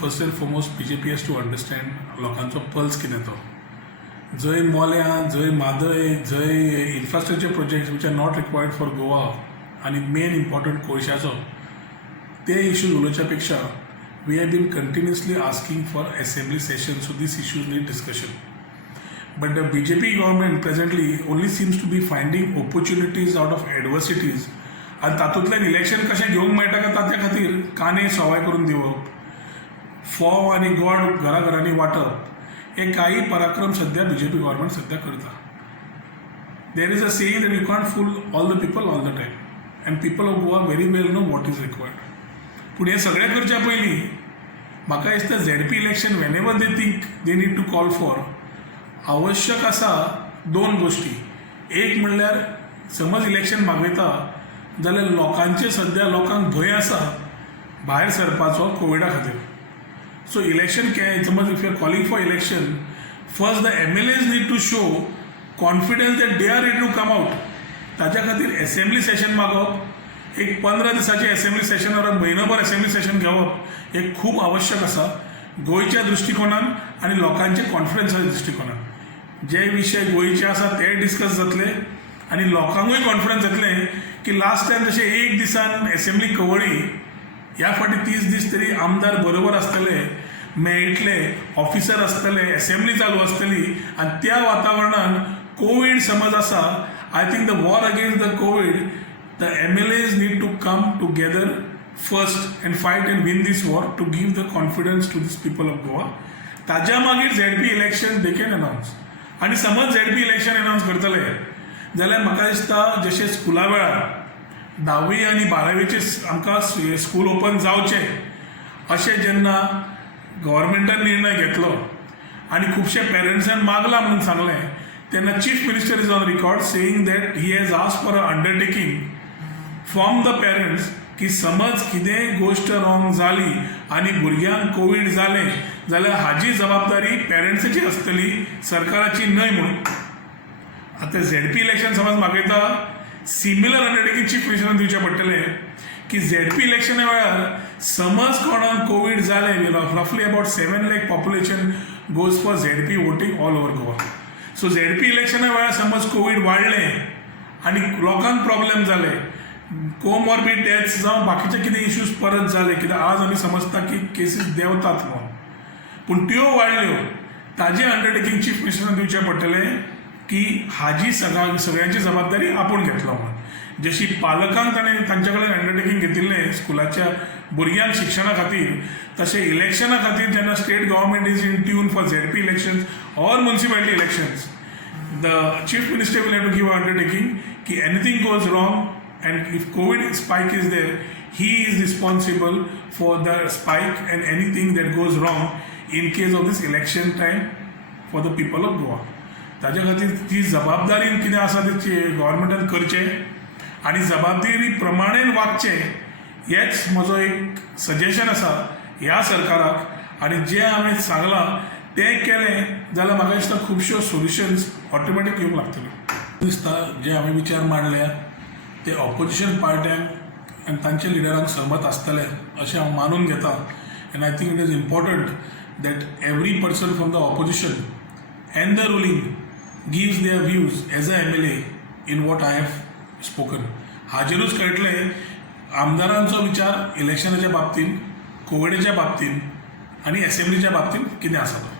First and foremost BJP has to understand लोकांचो pulse कितें तो. जंय मोल्यां, जंय मादय, जंय infrastructure projects which are not required for Goa आनी मेन इम्पॉर्टंट कोळशाचो ते इश्यूज उलोवच्या पेक्षा we have been continuously asking for assembly session so these issues need discussion. But the BJP government presently only seems to be finding opportunities out of adversities. आणि तातूंतल्यान election कशें घेवंक मेळटा काय ताच्या खातीर काने सवाय करून दिवप, फोव आनी गोड घराघरांनी वाटप, हे काही पराक्रम सध्या BJP गव्हर्मेंट सध्या करता. There is a saying that you can't fool all the people all the time and people of Goa very well know what is required. पूण हे सगळें करच्या पयलीं म्हाका दिसता ZP election whenever they think they need to call for आवश्यक आसा दोन गोष्टी. एक म्हणल्यार समज इलेक्शन मागयता जाल्यार लोकांचे सध्या लोकांक भंय आसा भायर सरपाचो कोविडा खातीर. सो इलेक्शन समज if you are calling for election first the MLAs need to show confidence that they are ready to come out. ताच्या खातीर असेंब्ली सेशन मागप, एक 15 दिसाचे असेंब्ली सेशन वा म्हयनोभर असेंब्ली सेशन घेवप हे खूब आवश्यक आसा गोंयच्या दृश्टिकोनान आनी लोकांचे कॉन्फिडन्साच्या दृश्टिकोनान. जे विशय गोंयचे आसा ते डिस्कस जातले आनी लोकांकूय कॉन्फिडन्स जातले की लास्ट टायम जशें एक दिसान असेंब्ली कवळी ह्या फाटी 30 दीस तरी आमदार बरोबर आसतले, मेळटले, ऑफिसर आसतले, असेंब्ली चालू आसतली आनी त्या वातावरणान कोविड समज आसा I think the war against the COVID the MLAs need to come together first and fight and win these war to give the confidence to these people of Goa. ताज्या मागीर ZP election they can announce. आनी समज ZP election अनावन्स करतले जाल्यार म्हाका दिसता जशें स्कुला वेळार 10वी आनी 12वीचे आमकां स्कूल ओपन जावचे अशें जेन्ना गव्हर्मेंटान निर्णय घेतलो आनी खुबशे पेरंट्सान मागला म्हणून सांगलें तेन्ना chief minister is on record saying that he has asked for a undertaking from the parents की समज कितेंय गोश्ट रॉंग जाली आनी भुरग्यांक कोविड जालें जाल्यार हाजी जबाबदारी पेरंट्साची आसतली, सरकाराची न्हय म्हणून. आतां ZP इलेक्शन समज मागयता सिमिलर अंडरटेकिंग चीफ मिनिस्टरान दिवचें पडटलें की ZP इलेक्शना वेळार समज कोणाक कोविड जालें रफली about 7 lakh population goes for ZP voting all over Goa. So ZP इलेक्शना वेळार समज कोविड वाडलें आनी लोकांक प्रॉब्लेम जाले, कोमॉर्बिड डेथ्स जावं बाकीचे कितें इश्यूज परत जाले, कित्याक आज आमी समजता की केसीस देंवतात म्हणून, पूण त्यो वाडल्यो ताजें अंडरटेकिंग चीफ मिनिस्टरान दिवचें पडटलें की हाजी सगळ्यांची जबाबदारी आपूण घेतलो म्हणून. जशी पालकांक ताणें तांचे कडेन अंडरटेकिंग घेतिल्लें स्कुलाच्या भुरग्यांक शिक्षणा खातीर, तशें इलेक्शना खातीर जेन्ना state government is in tune for ZP elections or municipality elections the chief minister will have to give undertaking की anything goes wrong and if COVID spike is there, he is responsible for the spike and anything that goes wrong in case of this election time for the people of Goa. ताज्या खातीर ती जबाबदारी कितें आसा ती गव्हर्मेंटान करचें आनी जबाबदारी प्रमाणेन वागचें हेच म्हजो एक सजेशन आसा ह्या सरकाराक. आनी जें हांवें सांगलां तें केलें जाल्यार म्हाका दिसता खुबश्यो सोल्युशन्स ऑटोमॅटीक येवंक लागतल्यो. दिसता जे हांवें विचार मांडल्या ते ऑपोजिशन पार्ट्यांक आनी तांच्या लिडरांक सहमत आसतले अशें हांव मानून घेता. And I think it is important that every person from the opposition and the ruling gives their views as a MLA in what I have spoken. हाजेरूच कळटलें आमदारांचो विचार इलेक्शनाच्या बाबतींत, कोविडाच्या बाबतींत आनी असेंब्लीच्या बाबतींत कितें आसा तो.